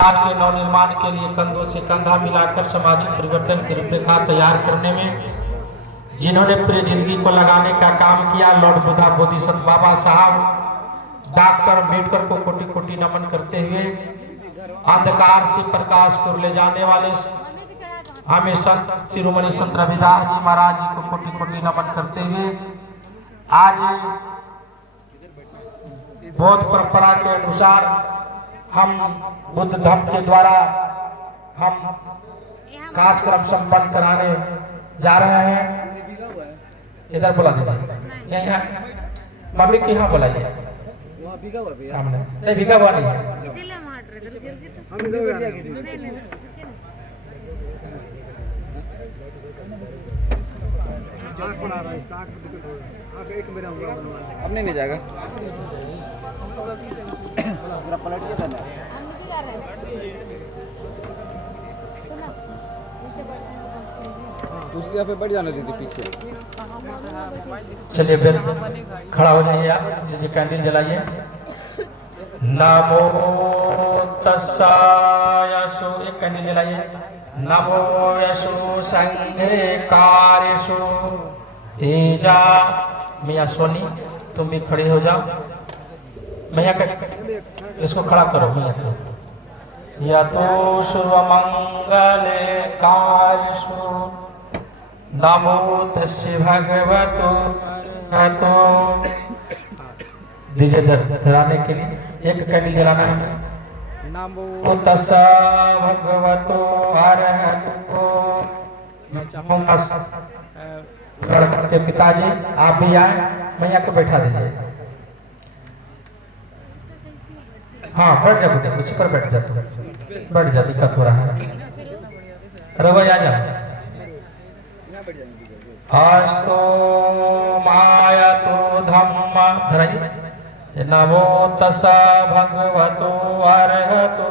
समाज के नवनिर्माण के लिए कंधों से कंधा मिलाकर सामाजिक परिवर्तन की रूपरेखा तैयार करने में जिन्होंने पूरी जिंदगी को लगाने का काम किया, लॉर्ड बुद्धा बोधिसत्व बाबा साहब डॉक्टर अम्बेडकर को कोटि कोटि नमन करते हुए अंधकार से प्रकाश को ले जाने वाले हमें संत शिरोमणि संत रविदास जी महाराज जी को कोटि कोटि नमन करते हुए आज बौद्ध परंपरा के अनुसार हम बुद्ध धर्म के द्वारा हम कार्यक्रम संपन्न कराने जा रहे हैं। इधर बुला दीजिए, यहाँ मम्मी के यहाँ बुलाइए, सामने नहीं भीगा हुआ नहीं है। अब नहीं जाएगा पूरा पलट गया था ना। दूसरी पे बढ़ जाने दीजिए पीछे। चलिए फिर खड़ा हो जाइए, आप लीजिए कैंडल जलाइए। नमो तस्सा यशो, एक कैंडल जलाइए। नमो यशो संघे कार्यशो तेजा। मैया सोनी तुम भी खड़े हो जाओ, मैया का इसको खड़ा करो मैया को। या तो शुभ मंगले कार्यशो नमो तस्य भगवतो तो दीजिए धराने के लिए एक कैंडल जलाना है। नमो तस्य भगवतो अरहतो। के पिताजी आप भी आए, मैया को बैठा दीजिए। हाँ बैठ जा बेटे, उसी पर बैठ जा, तू बैठ जा, दिक्कत हो रहा है। रवै आ जा। अस्तो माया तो धम्मा धराइए। नमो तस्सा भगवतो अरहतो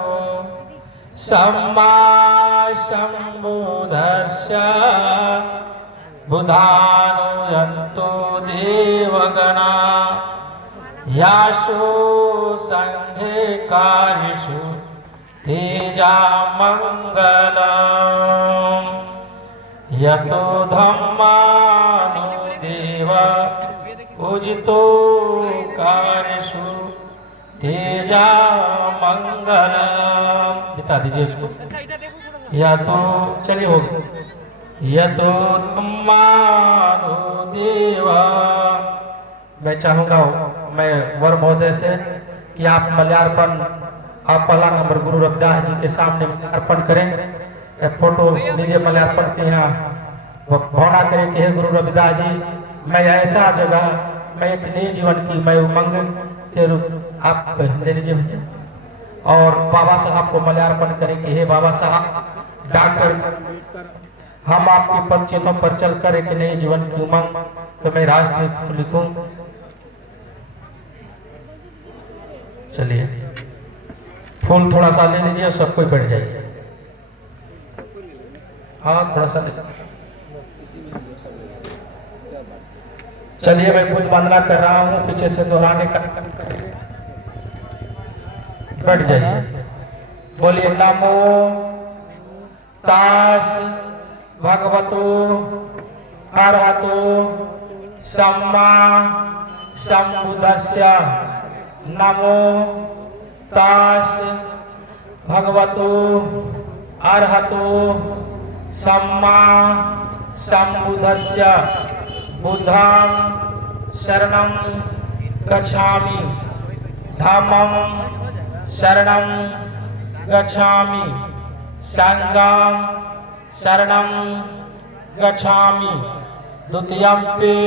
सम्मा सम्बुद्धस्य बुधानुयन्तो देवगणा यासो संघे कार्येषु तेजा मंगलम्। यतो धम्मानो देव पूजितो कार्येषु तेजा मंगलम्। बता दीजिए इसको। या तो चलिए हो गया। यतो धम्मानो देव। मैं चाहूंगा मैं वर महोदय से कि आप मल्यार्पण, आप पहला नंबर गुरु रविदास जी के सामने अर्पण करें। एक फोटो लीजिए मल्यार्पण के यहाँ भावना करें कि हे गुरु रविदास जी, मैं ऐसा जगह, मैं एक नए जीवन की मैं उमंग के रूप आप ले लीजिए भैया। और बाबा साहब को मल्यार्पण करें कि हे बाबा साहब डॉक्टर, हम आपके पद चिन्हों पर चलकर एक नए जीवन की उमंग तो मैं राष्ट्र लिखूं। चलिए फूल थोड़ा सा ले लीजिए, सब कोई बैठ जाइए। हाँ थोड़ा सा चलिए, मैं बुद्ध वंदना कर रहा हूँ, पीछे से दोहराने का बैठ जाइए। बोलिए नमो तास भगवतो अरहतो सम्मा सम्बुद्धस्य। नमो तास भगवतो अरहतो सम्मा सम्बुद्धस्य। बुद्धं शरणं गच्छामि, धम्मं शरणं गच्छामि, संघं शरणं गच्छामि, द्वितीयम्पि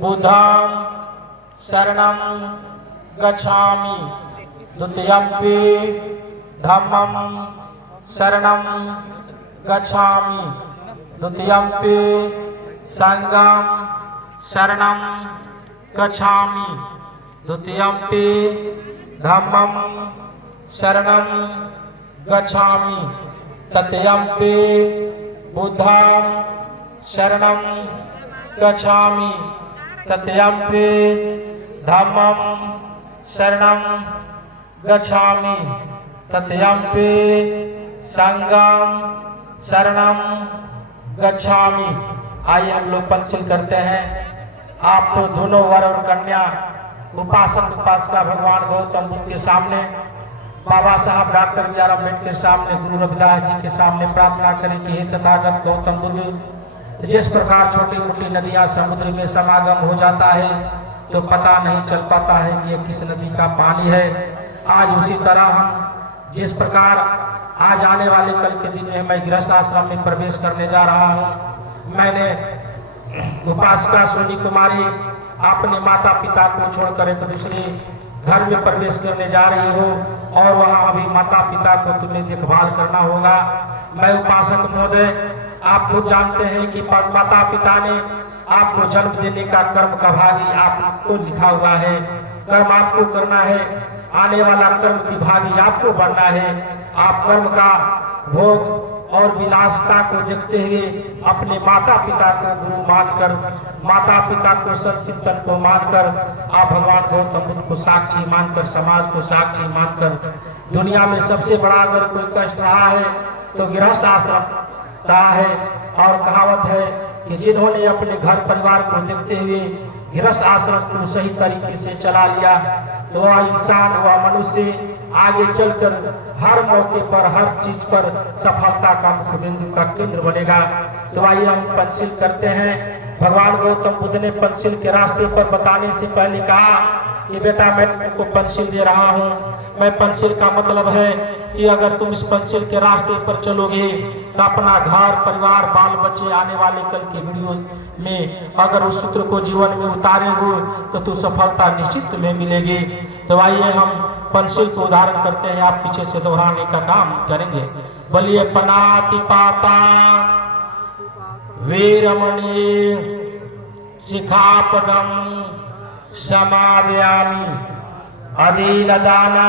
बुद्धं शरणं गच्छामि, द्वितीयम्पि धम्मं शरणं गच्छामि, द्वितीयम्पि संघं शरणं गच्छामि, द्वितीयम्पि धम्मं शरणं गच्छामि, तृतीयम्पि बुद्धं शरणं गच्छामि, तृतीयम्पि धम्मं शरणं गच्छामि, तथ्यम्पि संगम शरणम गच्छामि। आइए हम लोग पंचशील करते हैं। आप दोनों वर और कन्या उपासक उपासिका भगवान गौतम बुद्ध के सामने, बाबा साहब डॉक्टर बी आर अम्बेडकर के सामने, गुरु रविदास जी के सामने प्रार्थना करें कि हे तथागत गौतम बुद्ध, जिस प्रकार छोटी मोटी नदियां समुद्र में समागम हो जाता है तो पता नहीं चल पाता है कि यह किस नदी का पानी है, आज उसी तरह हम जिस प्रकार आज आने वाले कल के दिन में मैं गृहस्थ आश्रम में प्रवेश करने जा रहा हूँ। मैंने उपासिका सोनी कुमारी अपने माता पिता को छोड़कर एक दूसरे घर में प्रवेश करने जा रही हो और वहाँ अभी माता पिता को तुम्हें देखभाल करना होगा। मैं उपासक महोदय, आप खुद जानते हैं कि माता पिता ने आपको जन्म देने का कर्म का भागी आपको लिखा हुआ है। कर्म आपको करना है, आने वाला कर्म की भागी आपको बनना है। आप कर्म का भोग और विलासता को देखते हुए अपने माता पिता को गुरु मानकर, माता पिता को सचिंतन को मानकर, आप भगवान गौतम बुद्ध को साक्षी मानकर, समाज को साक्षी मानकर, दुनिया में सबसे बड़ा अगर कोई कष्ट रहा है तो गृहस्थ आश्रम रहा है। और कहावत है कि जिन्होंने अपने घर परिवार को देखते हुए गृहस्थ आश्रम को सही तरीके से चला लिया तो वह इंसान, वह मनुष्य आगे चलकर हर मौके पर, हर चीज पर सफलता का मुख्य बिंदु का केंद्र बनेगा। तो आइए हम पंचशील करते हैं। भगवान गौतम बुद्ध ने पंचशील के रास्ते पर बताने से पहले कहा कि बेटा मैं तुमको पंचशील दे रहा हूँ। मैं पंचशील का मतलब है कि अगर तुम इस पंचशील के रास्ते पर चलोगे तो अपना घर परिवार बाल बच्चे आने वाले कल के वीडियो में अगर उस सूत्र को जीवन में उतारेंगे तो तू सफलता निश्चित तुम्हें मिलेगी। तो आइए हम पंचशील को उदाहरण करते हैं, आप पीछे से दोहराने का काम करेंगे। बोलिए पनातिपाता वीरमणि शिखापदम समादयामि, अदीनदाना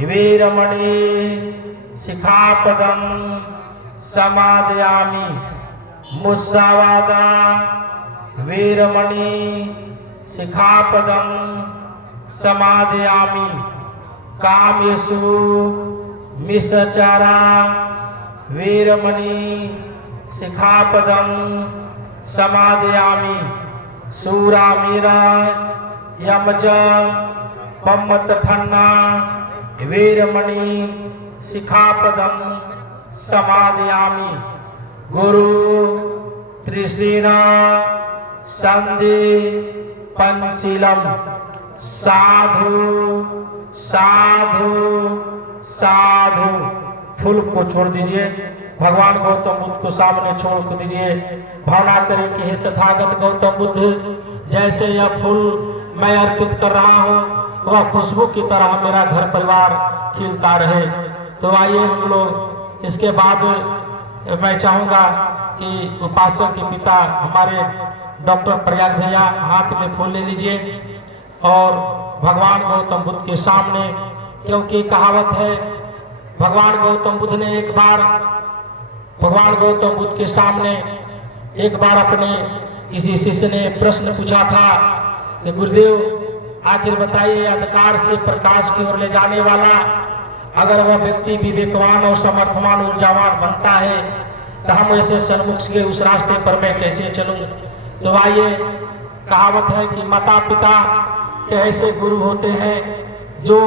वीरमणि शिखापदम समादयामि, मुस्सावादा वीरमणि शिखापदम समादयामि, कामेषु मिषचारा वीरमणि शिखापदम समादयामि, सूरामीरा यमज पम्मत ठन्ना वीरमणि शिखापदम समादयामि, गुरु त्रिश्रीना संधि पंचशीलम, साधु साधु साधु। फूल को छोड़ दीजिए, भगवान गौतम बुद्ध को सामने छोड़ दीजिए। भावना करें कि हे तथागत गौतम बुद्ध, जैसे यह फूल मैं अर्पित कर रहा हूँ वह खुशबू की तरह मेरा घर परिवार खिलता रहे। तो आइए हम लोग इसके बाद मैं चाहूँगा कि उपासक के पिता हमारे डॉक्टर प्रयाग भैया हाथ में फूल ले लीजिए और भगवान गौतम बुद्ध के सामने, क्योंकि कहावत है भगवान गौतम बुद्ध ने एक बार भगवान गौतम बुद्ध के सामने एक बार अपने किसी शिष्य ने प्रश्न पूछा था कि गुरुदेव आखिर बताइए, अंधकार से प्रकाश की ओर ले जाने वाला अगर वह व्यक्ति विवेकवान और समर्थवान ऊर्जावान बनता है तो हम ऐसे सन्मुख के उस रास्ते पर मैं कैसे चलूं। तो आइए, कहावत है कि माता पिता के ऐसे गुरु होते हैं जो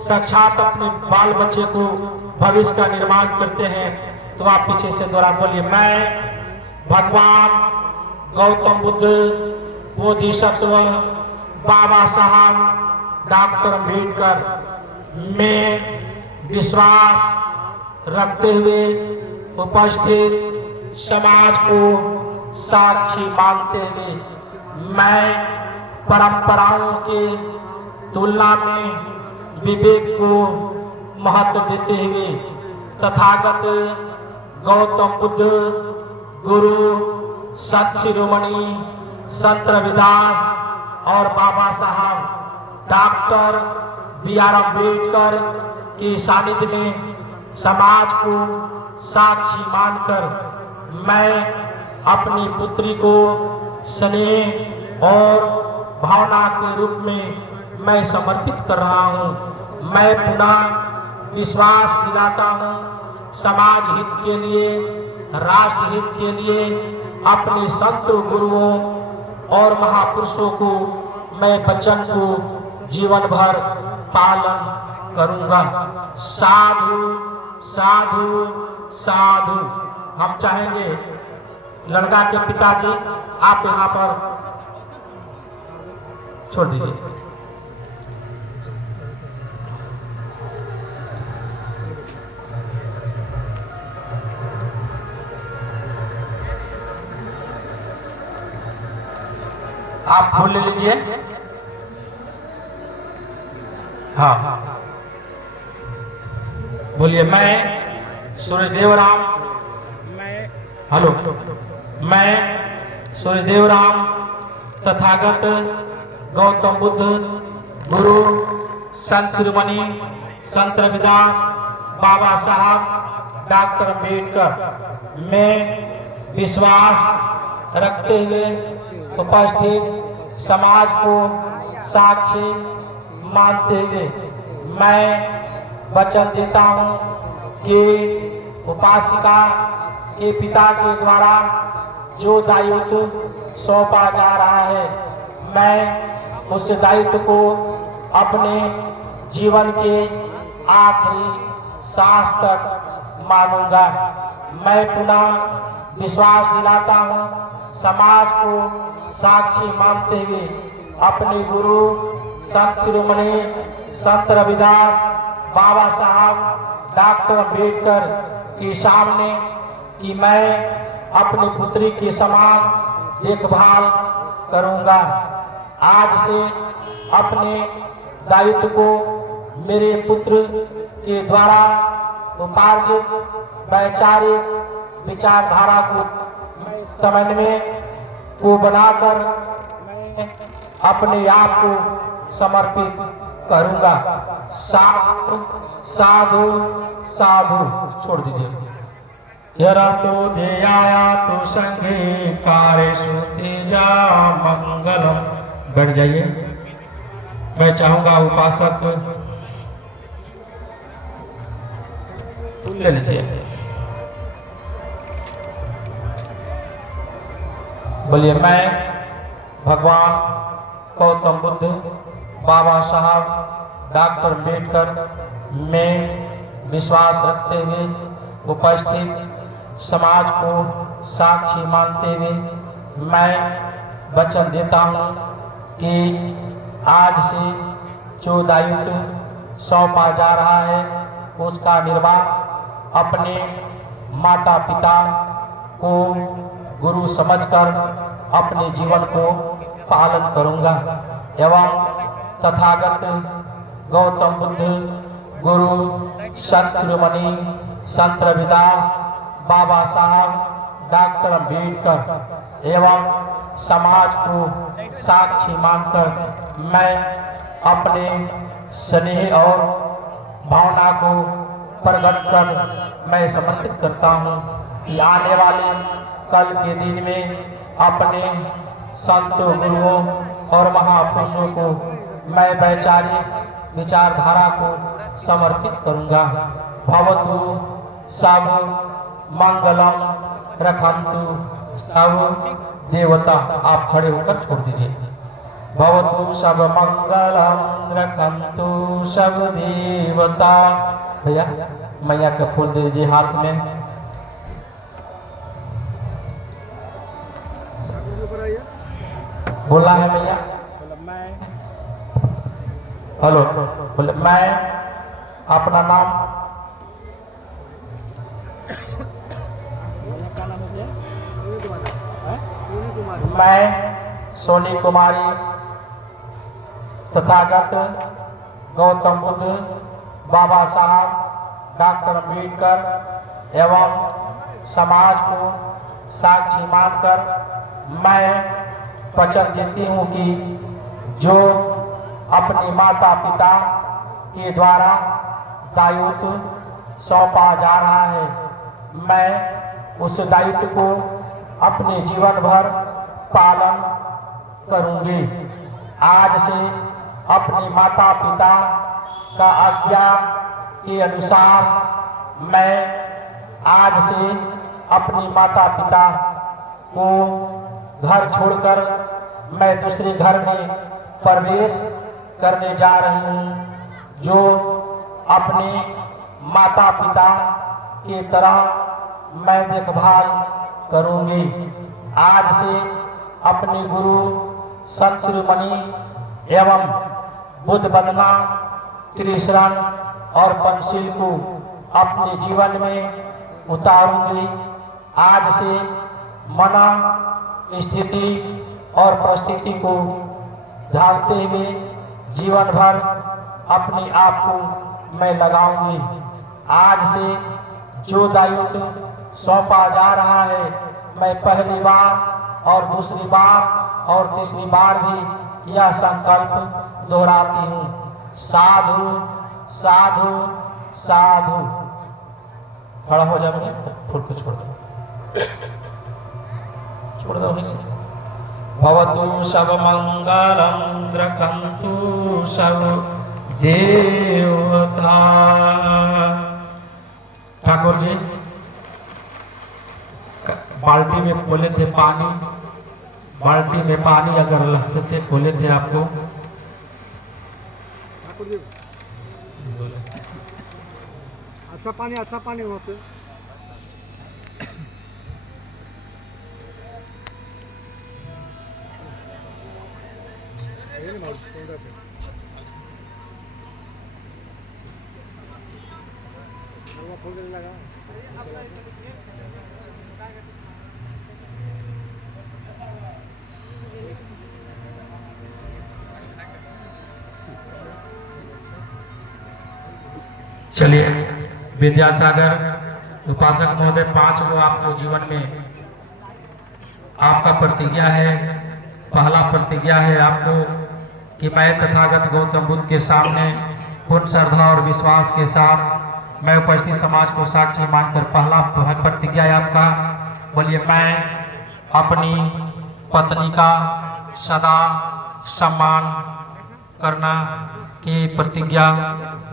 साक्षात अपने बाल बच्चे को भविष्य का निर्माण करते हैं। तो आप पीछे से दोहरा बोलिए, मैं भगवान गौतम बुद्ध बोधिसत्व बाबा साहब डॉक्टर अम्बेडकर में विश्वास रखते हुए उपस्थित समाज को साक्षी मानते हुए मैं परंपराओं के तुलना में विवेक को महत्व देते हुए तथागत गौतम बुद्ध गुरु सत शिरोमणि संत रविदास और बाबा साहब डॉक्टर बी आर अम्बेडकर की सानिध्य में समाज को साक्षी मानकर मैं अपनी पुत्री को स्नेह और भावना के रूप में मैं समर्पित कर रहा हूँ। मैं पुनः विश्वास दिलाता हूँ समाज हित के लिए, राष्ट्र हित के लिए अपने संत गुरुओं और महापुरुषों को मैं वचन को जीवन भर पालन करूंगा। साधु साधु साधु। हम चाहेंगे लड़का के पिताजी आप यहाँ पर छोड़ दीजिए। आप फूल ले लीजिए। हाँ बोलिए। मैं सूरजदेव राम, हेलो, मैं सूरजदेव राम तथागत गौतम बुद्ध गुरु संत शिरोमणि संत रविदास बाबा साहब डॉक्टर अम्बेडकर में विश्वास रखते हुए उपस्थित समाज को साक्षी मानते हुए मैं वचन देता हूँ कि उपासिका के पिता के द्वारा जो दायित्व सौंपा जा रहा है मैं उस दायित्व को अपने जीवन के आखिरी सांस तक मानूंगा। मैं पुनः विश्वास दिलाता हूँ समाज को साक्षी मानते हुए अपने गुरु संत शिरोमणि संत रविदास बाबा साहब डॉक्टर अम्बेडकर के सामने कि मैं अपनी पुत्री के समान देखभाल करूंगा। आज से अपने दायित्व को मेरे पुत्र के द्वारा उपार्जित वैचारिक विचारधारा को समन्वय को बनाकर मैं अपने आप को समर्पित करूंगा। साधु साधु साधु। छोड़ दीजिए। यरा तो ध्येया तो संगे कार्येषु तेजा मंगलम। बैठ जाइए। मैं चाहूंगा उपासक ले लीजिए। बोलिए। मैं भगवान गौतम बुद्ध बाबा साहब डॉक्टर अम्बेडकर में विश्वास रखते हुए उपस्थित समाज को साक्षी मानते हुए मैं वचन देता हूँ कि आज से जो दायित्व सौंपा जा रहा है उसका निर्वाह अपने माता पिता को गुरु समझकर अपने जीवन को पालन करूंगा एवं तथागत गौतम बुद्ध गुरु संत शिरोमणि संत रविदास बाबा साहब डॉक्टर अम्बेडकर एवं समाज को साक्षी मानकर मैं अपने स्नेह और भावना को प्रकट कर मैं समर्पित करता हूँ कि आने वाले कल के दिन में अपने संतों गुरुओं और महापुरुषों को मैं वैचारिक विचारधारा को समर्पित करूंगा। भवतु सब मंगलम रखंतु सब देवता। आप खड़े होकर छोड़ दीजिए। भवतु सब मंगलम रखंतु सब देवता। भैया मैया का फूल दे दीजिए हाथ में। बोला है मैया। हेलो। बोले। मैं अपना नाम मैं सोनी कुमारी तथागत गौतम बुद्ध बाबा साहब डॉक्टर अम्बेडकर एवं समाज को साक्षी मानकर मैं वचन देती हूँ कि जो अपने माता पिता के द्वारा दायित्व सौंपा जा रहा है मैं उस दायित्व को अपने जीवन भर पालन करूंगी। आज से अपने माता पिता का आज्ञा के अनुसार मैं आज से अपनी माता पिता को घर छोड़कर मैं दूसरे घर में प्रवेश करने जा रही हूँ, जो अपने माता पिता के तरह मैं देखभाल करूँगी। आज से अपने गुरु संत शिरोमणि एवं बुद्ध वंदना त्रिशरण और पंचशील को अपने जीवन में उतारूंगी। आज से मना स्थिति और परिस्थिति को ढालते हुए जीवन भर अपने आप को मैं लगाऊंगी। आज से जो दायित्व सौंपा जा रहा है, मैं पहली बार और दूसरी बार और तीसरी बार भी यह संकल्प दोहराती हूँ। साधु साधु साधु। खड़ा हो जाओ, फूल को छोड़ दो, छोड़ दो। भवतु सब मंगलम रखन्तु सब देवता। ठाकुर जी बाल्टी में खोले थे पानी, बाल्टी में पानी अगर लगते थे, खोले थे आपको। ठाकुर जी अच्छा पानी वहां से। लगा चलिए, विद्यासागर उपासक महोदय, 5 गो आपको जीवन में आपका प्रतिज्ञा है। पहला प्रतिज्ञा है आपको कि मैं तथागत गौतम बुद्ध के सामने पूर्ण श्रद्धा और विश्वास के साथ मैं उपस्थित समाज को साक्षी मानकर, पहला प्रतिज्ञा है आपका, बोलिए, मैं अपनी पत्नी का सदा सम्मान करना की प्रतिज्ञा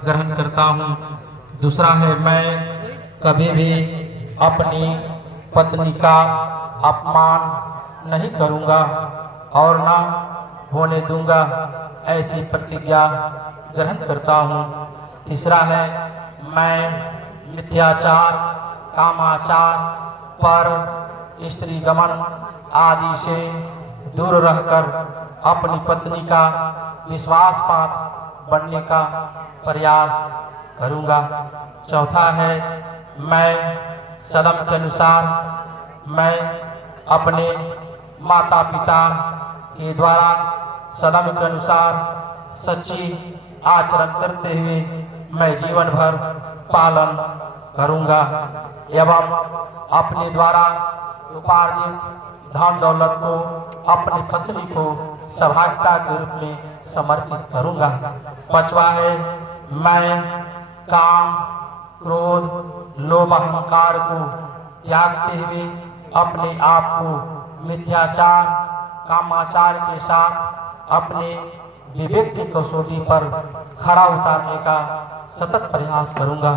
ग्रहण करता हूँ। दूसरा है, मैं कभी भी अपनी पत्नी का अपमान नहीं करूँगा और ना होने दूंगा, ऐसी प्रतिज्ञा ग्रहण करता हूँ। तीसरा है, मैं मिथ्याचार, कामाचार, पर स्त्री गमन आदि से दूर रहकर अपनी पत्नी का विश्वासपात्र बनने का प्रयास करूँगा। चौथा है, मैं सदम के अनुसार मैं अपने माता पिता के द्वारा सदम के अनुसार सच्ची आचरण करते हुए मैं जीवन भर पालन करूँगा एवं अपने द्वारा उपार्जित धन दौलत को अपनी पत्नी को सौभाग्यता के रूप में समर्पित करूँगा। पांचवा है, मैं काम, क्रोध, लोभ, अहंकार को त्यागते हुए अपने आप को मिथ्याचार, कामाचार के साथ अपने विवेक की कसौटी पर खरा उतारने का सतत प्रयास करूंगा।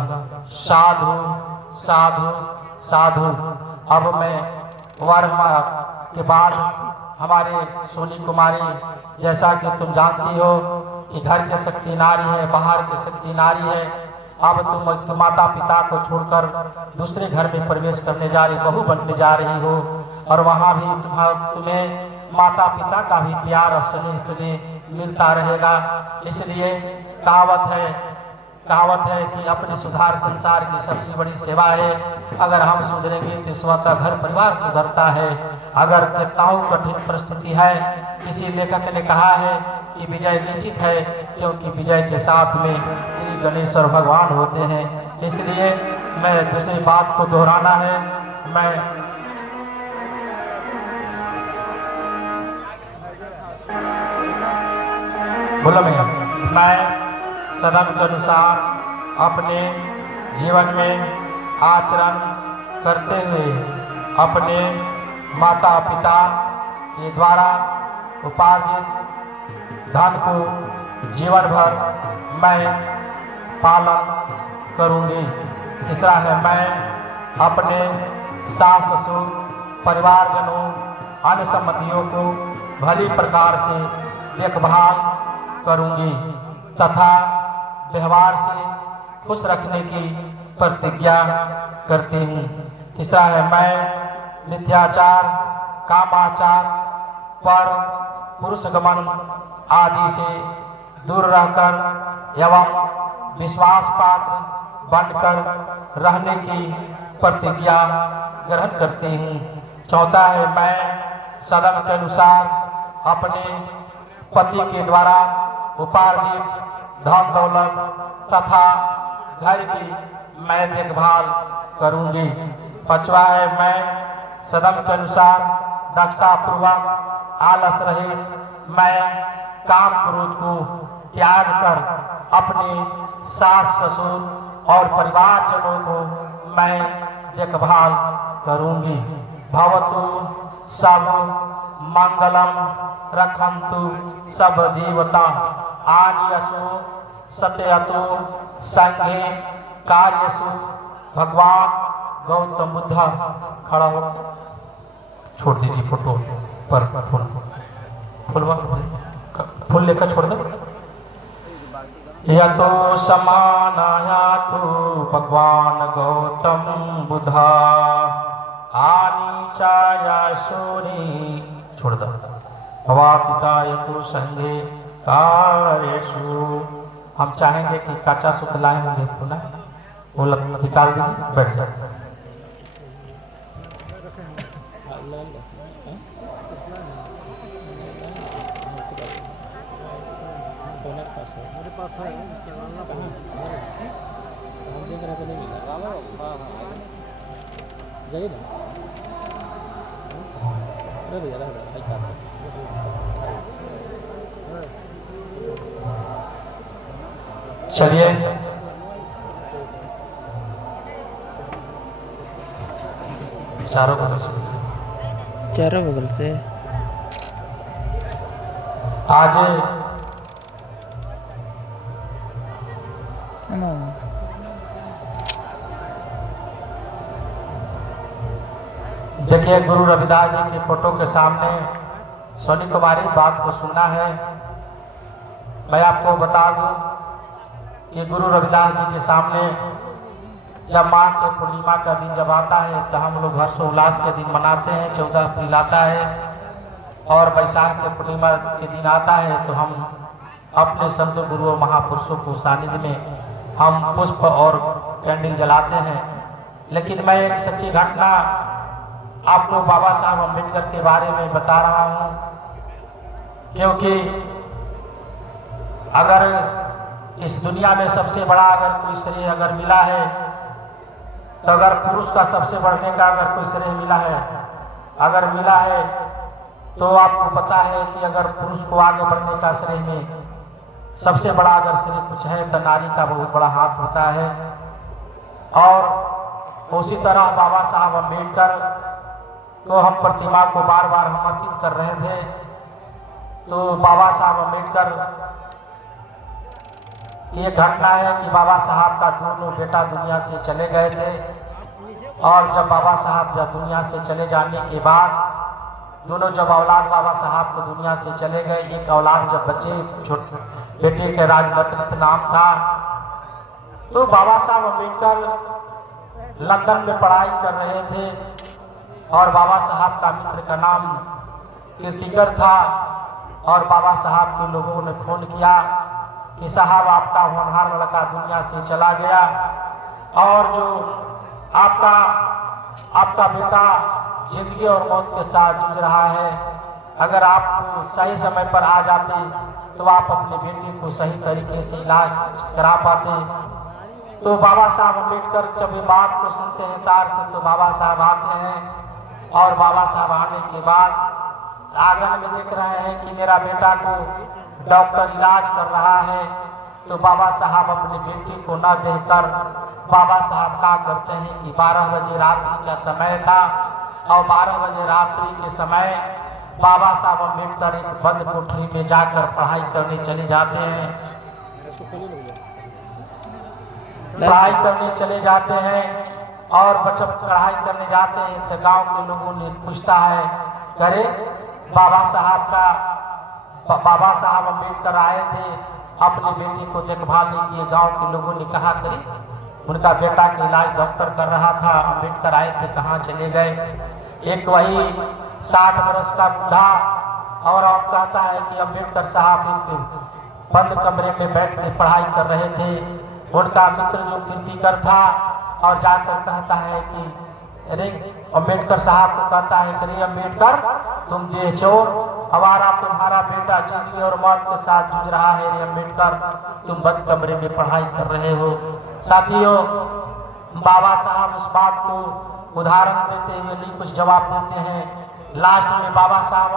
साधु साधु साधु। अब मैं वर्मा के बाद हमारे सोनी कुमारी, जैसा कि तुम जानती हो कि घर की शक्ति नारी है, बाहर की शक्ति नारी है। अब तुम माता पिता को छोड़कर दूसरे घर में प्रवेश करने जा रही, बहू बनने जा रही हो, और वहाँ भी तुम्हें माता पिता का भी प्यार और स्नेह तुम्हें मिलता रहेगा। इसलिए कहावत है कि अपने सुधार संसार की सबसे बड़ी सेवा है। अगर हम सुधरेंगे तो स्वतः घर परिवार सुधरता है। अगर कितनाऊ कठिन परिस्थिति है, किसी लेखक ने कहा है कि विजय निश्चित है, क्योंकि विजय के साथ में श्री गणेश्वर भगवान होते हैं। इसलिए मैं दूसरी बात को दोहराना है, मैं बोलो भैया, मैं सदम के अनुसार अपने जीवन में आचरण करते हुए अपने माता पिता के द्वारा उपार्जित धन को जीवन भर मैं पालन करूंगी। तीसरा है मैं अपने सास ससुर, परिवारजनों, अन्य संबंधियों को भली प्रकार से देखभाल करूंगी तथा व्यवहार से खुश रखने की प्रतिज्ञा करती हूँ। तीसरा है मैं मिथ्याचार, कामाचार, पर पुरुष गमन आदि से दूर रहकर एवं विश्वास पात्र बनकर रहने की प्रतिज्ञा ग्रहण करती हूँ। चौथा है मैं सदम के अनुसार अपने पति के द्वारा उपार्जित धन दौलत तथा घर की मैं देखभाल करूंगी। पांचवा है मैं सदम के अनुसार दक्षता पूर्वक आलस रहित मैं काम क्रोध को त्याग कर अपने सास ससुर और परिवारजनों को मैं देखभाल करूंगी। भवतु सब मंगलम रखंतु सब देवता आर्यसु सत्यतु संघे कार्यसु। भगवान गौतम बुद्ध खड़ा हो, छोड़ दीजिए फोटो पर फूल लेकर छोड़ दो। या तो समानाया तो भगवान गौतम बुद्धा आनीचाया सूरी छोड़ दो। भवातिताय तो संगे कार्यसु। हम चाहेंगे कि काचा सुखलाए होंगे पुनः वो निकाल दीजिए, बैठ जाए। मेरे पास है, निकालना पड़ेगा। हम देख रहे थे नहीं मिला। जाइए ना। अरे भैया चलिए चारों बगल से आज देखिए गुरु रविदास जी के फोटो के सामने सोनी कुमारी बात को सुना है। मैं आपको बता दूं कि गुरु रविदास जी के सामने जब माघ के पूर्णिमा का दिन जब आता है तो हम लोग हर्षोल्लास के दिन मनाते हैं। 14 अप्रैल आता है और वैशाख के पूर्णिमा के दिन आता है तो हम अपने संत गुरुओं महापुरुषों को सानिध्य में हम पुष्प और कैंडल जलाते हैं। लेकिन मैं एक सच्ची घटना आपको बाबा साहब अम्बेडकर के बारे में बता रहा हूँ, क्योंकि अगर इस दुनिया में सबसे बड़ा अगर कोई श्रेय अगर मिला है तो अगर पुरुष का सबसे बढ़ने का अगर कोई श्रेय मिला है अगर मिला है तो आपको पता है कि अगर पुरुष को आगे बढ़ने का श्रेय में सबसे बड़ा अगर श्रेय कुछ है तो नारी का बहुत बड़ा हाथ होता है। और उसी तरह बाबा साहब अम्बेडकर को हम प्रतिमा को बार बार हम अर्पित कर रहे थे। तो बाबा साहब अम्बेडकर की एक घटना है कि बाबा साहब का दोनों बेटा दुनिया से चले गए थे और जब बाबा साहब जब दुनिया से चले जाने के बाद दोनों जब औलाद बाबा साहब को दुनिया से चले गए, एक औलाद जब बच्चे बेटे के राजरत्न नाम था, तो बाबा साहब अम्बेडकर लंदन में पढ़ाई कर रहे थे और बाबा साहब का मित्र का नाम कीर्तिकर था और बाबा साहब के लोगों ने फोन किया कि साहब आपका होनहार लड़का दुनिया से चला गया और जो आपका बेटा जिंदगी और मौत के साथ जूझ रहा है, अगर आप सही समय पर आ जाते तो आप अपने बेटे को सही तरीके से इलाज करा पाते। तो बाबा साहब अम्बेडकर जब ये बात को सुनते हैं तार से तो बाबा साहब आते हैं और बाबा साहब आने के बाद आंगन में देख रहे हैं कि मेरा बेटा को डॉक्टर इलाज कर रहा है। तो बाबा साहब अपने बेटे को न देखकर बाबा साहब क्या करते हैं कि 12 बजे रात्रि का समय था और 12 बजे रात्रि के समय बाबा साहब अम्बेडकर एक बंद कोठरी में जाकर पढ़ाई करने चले जाते हैं। पढ़ाई करने चले जाते हैं और बच्चे पढ़ाई करने जाते हैं तो गांव के लोगों ने पूछता है, करे बाबा साहब अम्बेडकर आए थे अपने बेटी को देखभाल नहीं किए। गांव के लोगों ने कहा, करी उनका बेटा का इलाज डॉक्टर कर रहा था, अम्बेडकर आए थे कहाँ चले गए। एक वही 60 वर्ष का बूढ़ा और कहता है कि अम्बेडकर साहब एक बंद कमरे में बैठ के पढ़ाई कर रहे थे। उनका मित्र जो कीर्तिकर था और जाकर कहता है कि अरे अम्बेडकर साहब को कहता है कि अरे अम्बेडकर तुम देहचोर हमारा तुम्हारा बेटा जिंदगी और मौत के साथ जूझ रहा है। अरे अम्बेडकर तुम बंद कमरे में पढ़ाई कर रहे हो। साथियों, बाबा साहब उस बात को उदाहरण देते हुए नहीं कुछ जवाब देते हैं। लास्ट में बाबा साहब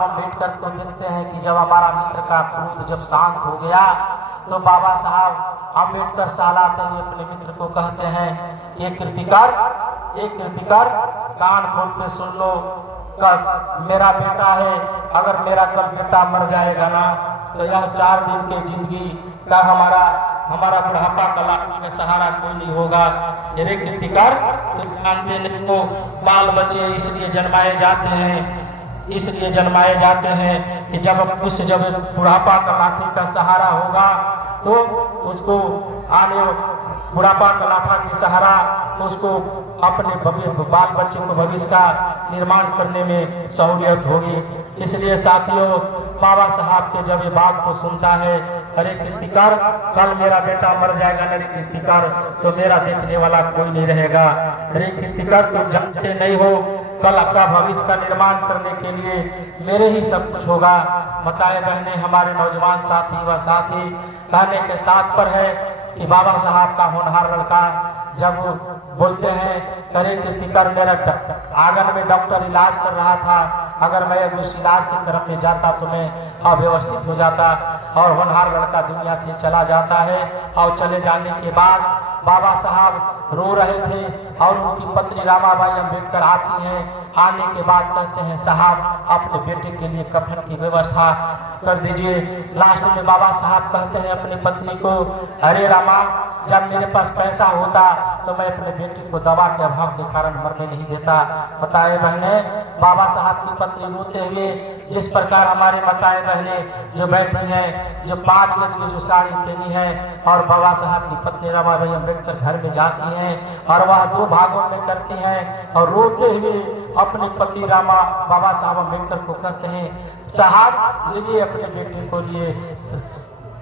अम्बेडकर को देखते हैं कि जब हमारा मित्र का क्रोध जब शांत हो गया तो बाबा साहब अम्बेडकर सहलाते हुए अपने मित्र को कहते हैं, एक कीर्तिकर कान खोल के सुन लो, मेरा बेटा है, अगर मेरा कल बेटा मर जाएगा ना तो यह 4 दिन की जिंदगी का हमारा बुढ़ापा का लाठी में सहारा कोई नहीं होगा। अरे कीर्तिकर, तुम जानते नहीं हो बाल बच्चे इसलिए जन्माए जाते हैं कि जब बुढ़ापा का लाठी का सहारा होगा तो उसको आने बुढ़ापा का लाठा की सहारा उसको अपने बाल बच्चे को भविष्य का निर्माण करने में सहूलियत होगी। इसलिए साथियों, बाबा साहब के जब ये बात को सुनता है, अरे कीर्तिकर कल मेरा बेटा मर जाएगा, अरे कीर्तिकर तो मेरा देखने वाला कोई नहीं रहेगा। अरे कीर्तिकर तुम जानते नहीं हो कल आपका भविष्य का निर्माण करने के लिए मेरे ही सब कुछ होगा। माताएं बहनें, हमारे नौजवान साथी व साथी, कहने के तात्पर्य है कि बाबा साहब का होनहार लड़का जब बोलते हैं, करे कीर्तिकर मेरा आंगन में डॉक्टर इलाज कर रहा था, अगर मैं उस इलाज के क्रम में जाता तो मैं अव्यवस्थित हो जाता। और होनहार लड़का दुनिया से चला जाता है और चले जाने के बाद बाबा साहब रो रहे थे और उनकी पत्नी रामाबाई अम्बेडकर आती हैं। आने के बाद कहते हैं, साहब अपने बेटे के लिए कफन की व्यवस्था कर दीजिए। लास्ट में बाबा साहब कहते हैं अपनी पत्नी को, अरे रामा, जब मेरे पास पैसा होता तो मैं अपने बेटे को दवा के अभाव के कारण मरने नहीं देता। माताएं बहनें, बाबा साहब की पत्नी रोते हुए जिस प्रकार हमारे माताएं बहनें जो बैठी हैं, जो 5 गज की जो साड़ी पहनी है और बाबा साहब की पत्नी रमाबाई अम्बेडकर घर में जाती हैं और वह 2 भागों में करती हैं और रोते हुए अपने पति बाबा साहब अम्बेडकर को कहते हैं, साहब लीजिए अपने बेटे को लिए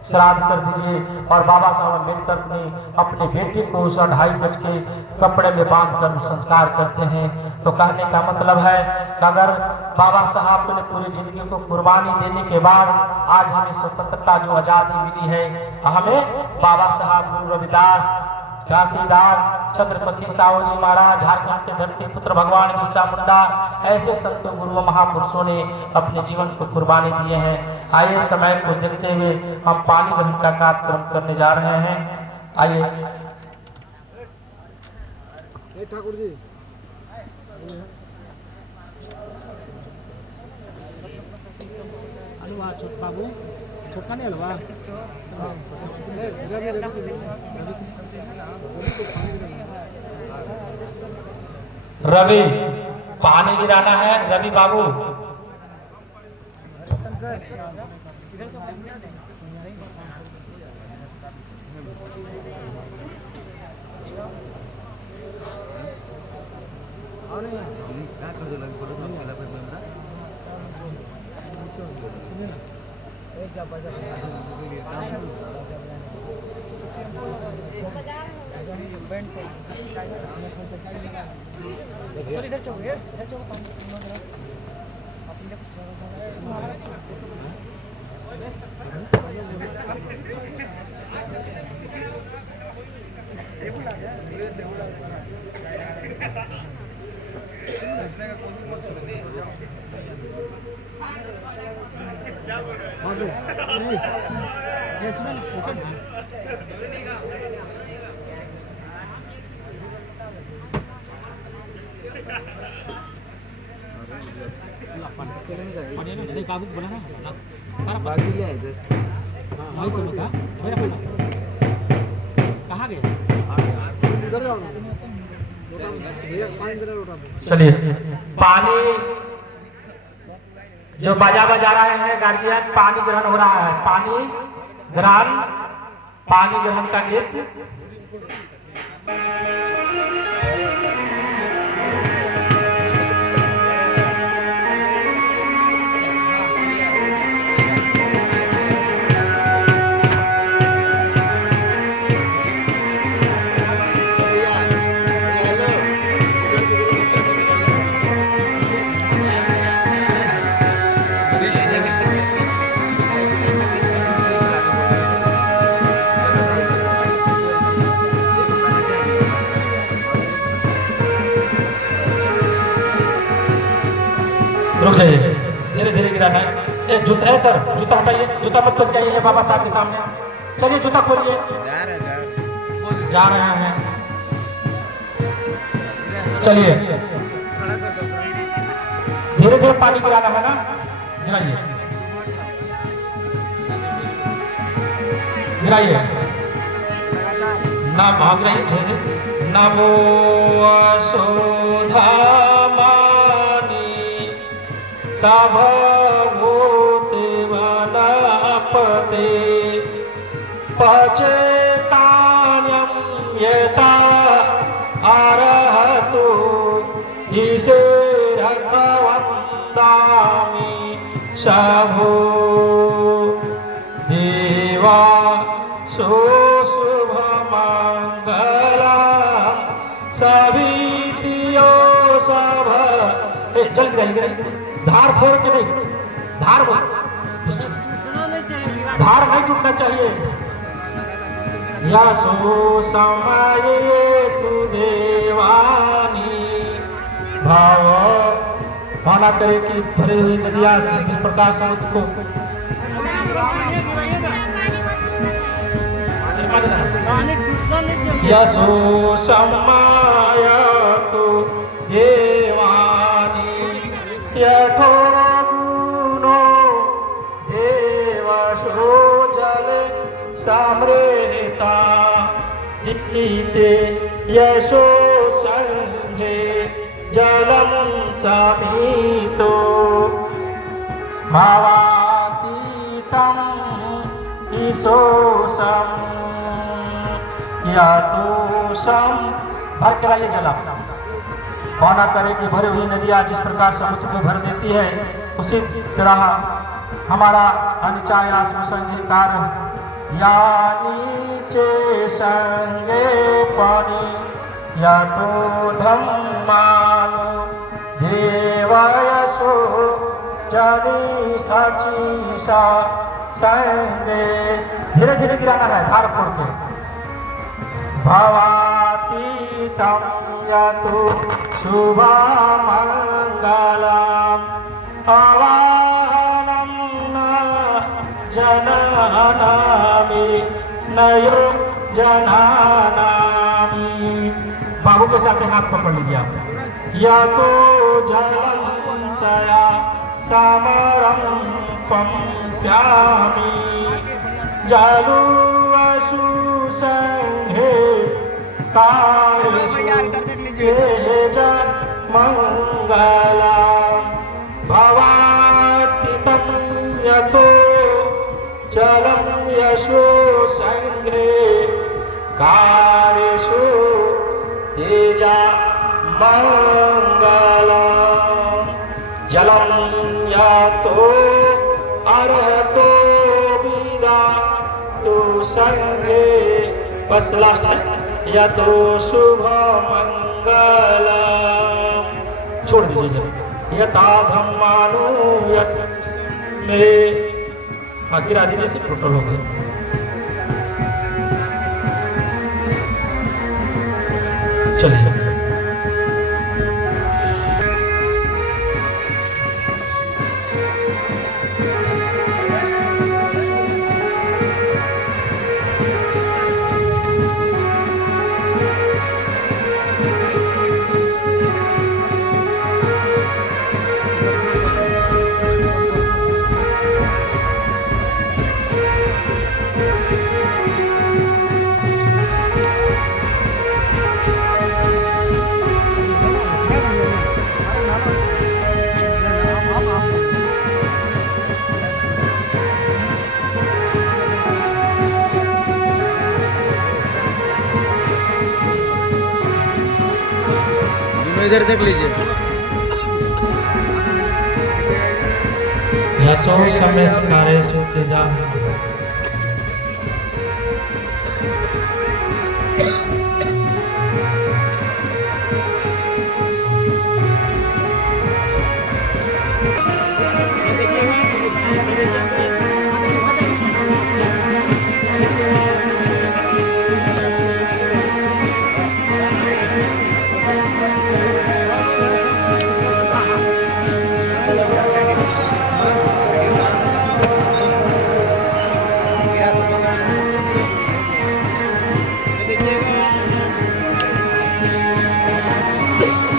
श्राद्ध कर दीजिए। और बाबा साहब अम्बेडकर ने अपने बेटे को उस 2.5 गज के कपड़े में बांधकर संस्कार करते हैं। तो कहने का मतलब है कि अगर बाबा साहब ने पूरी जिंदगी को कुर्बानी देने के बाद आज हमें स्वतंत्रता जो आजादी मिली है, हमें बाबा साहब, गुरु रविदास, घासीदास, छत्रपति साहू जी महाराज, झारखंड के धरती पुत्र भगवान बिरसा मुंडा, ऐसे संतों गुरुओं महापुरुषों ने अपने जीवन को कुर्बानी दिए हैं। आइए समय को देखते हुए हम पानी ग्रहण का कार्यक्रम करने जा रहे हैं। आइए ठाकुर जी, बाबू छोटका नहीं हलवा रवि पानी गिराना है। रवि बाबू इधर चलो, बाबू बोला ना बाकी क्या है इधर? हाँ, वही सब का मेरा इधर जाओ ना लोटा में भैया पानी दे लोटा में चलिए पानी जो बाजा बजा रहे हैं गार्जियन, पानी ग्रहण हो रहा है। पानी ग्रहण का गीत। रुक जाइए, धीरे धीरे गिराना है। ए जूता है सर, जूता हटाइए, जूता मत पहन के आइए बाबा साहब के सामने। चलिए जूता खोलिए। जा रहे हैं। चलिए धीरे धीरे पानी गिराना है ना, गिराइए। ना भाग रही धीरे। नमो वसुधामानी सभूति वनपते पचेतान्यं यथा अरहतु ईशेरकवन्दामि शभो देवा शुभमङ्गलम् सवितियो सभ। चल गिराइए, धार फोड़ के नहीं, धार नहीं टूटना चाहिए। यशो समाये तु देवानी भाव भावना करे कि भरी हुई नदियां इस प्रकार समुद्र को यशो समायतु देवानी यथो गुणो देवशो जले समृता इति यशो संघे जलम समीतो भावातीतं ईशोषम यातोषम। भर के लाइए जलम। भावना करे कि भरी हुई नदियाँ जिस प्रकार समुद्र को भर देती है, उसी तरह हमारा अनिचायासु संगे कार्य या नीचे संगे पानी या तो धम्मानो देवयसो जनी अचीसा संगे। धीरे धीरे गिराना है धार फोड़ के। भवातीतं यतो शुभमङ्गलम् अवाहनं न जनानामि नयो जनानामि। बाबू के साथ हाथ पकड़ लीजिए आप। यतो जलंसया समरं पंप्यामि जलुवसु संघे मंगलम् भवातीतं यतो जलं यशो संघे कार्येषु तेजा मंगलम् जलं यतो अर्हतो विदा तो संघे। बस लास्ट है यतो शुभ मंगलम्। छोड़ दीजिए यथा धम्मानु यत में गिरा दीजिए से टोटल हो गए। चलिए इधर देख लीजिए। यशो समय स्कारेषु तेजा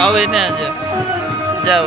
आओ इन्हें आ जाओ जाओ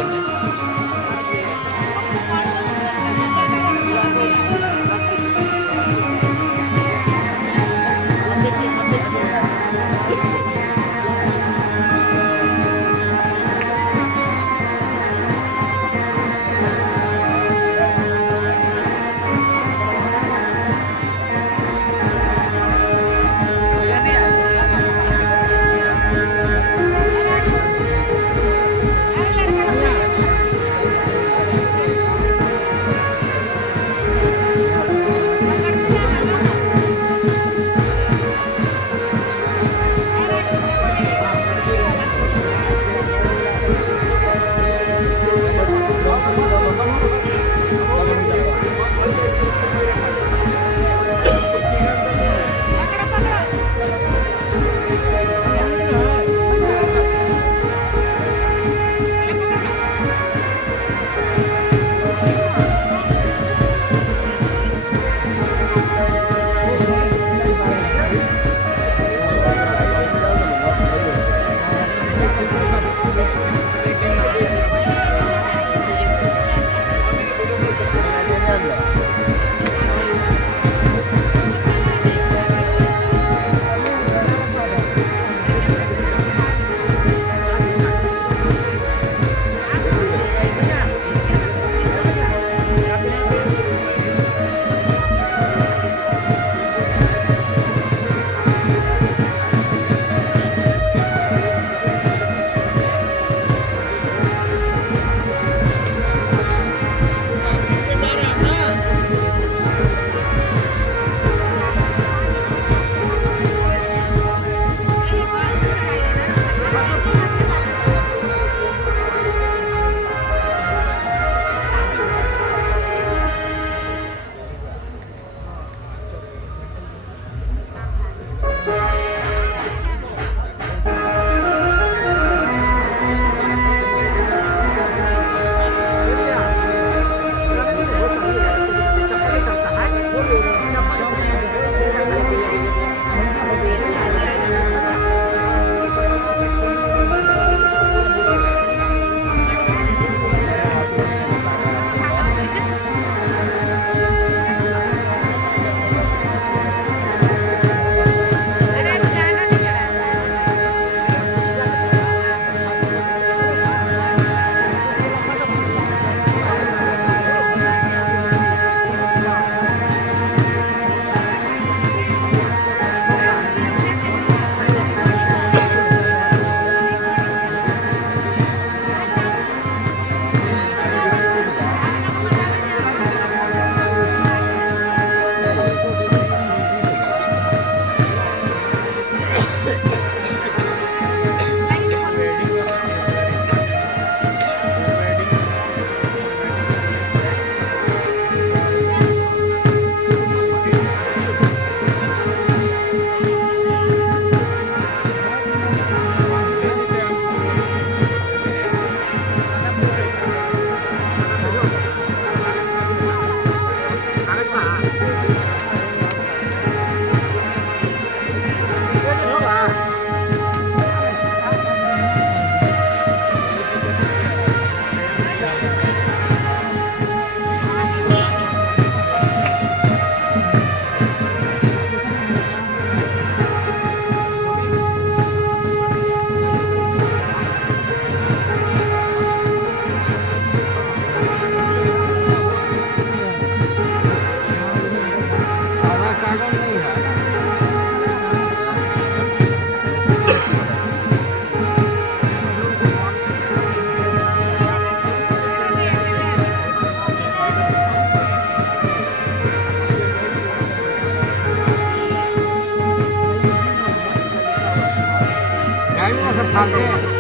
मैं भी सब खा के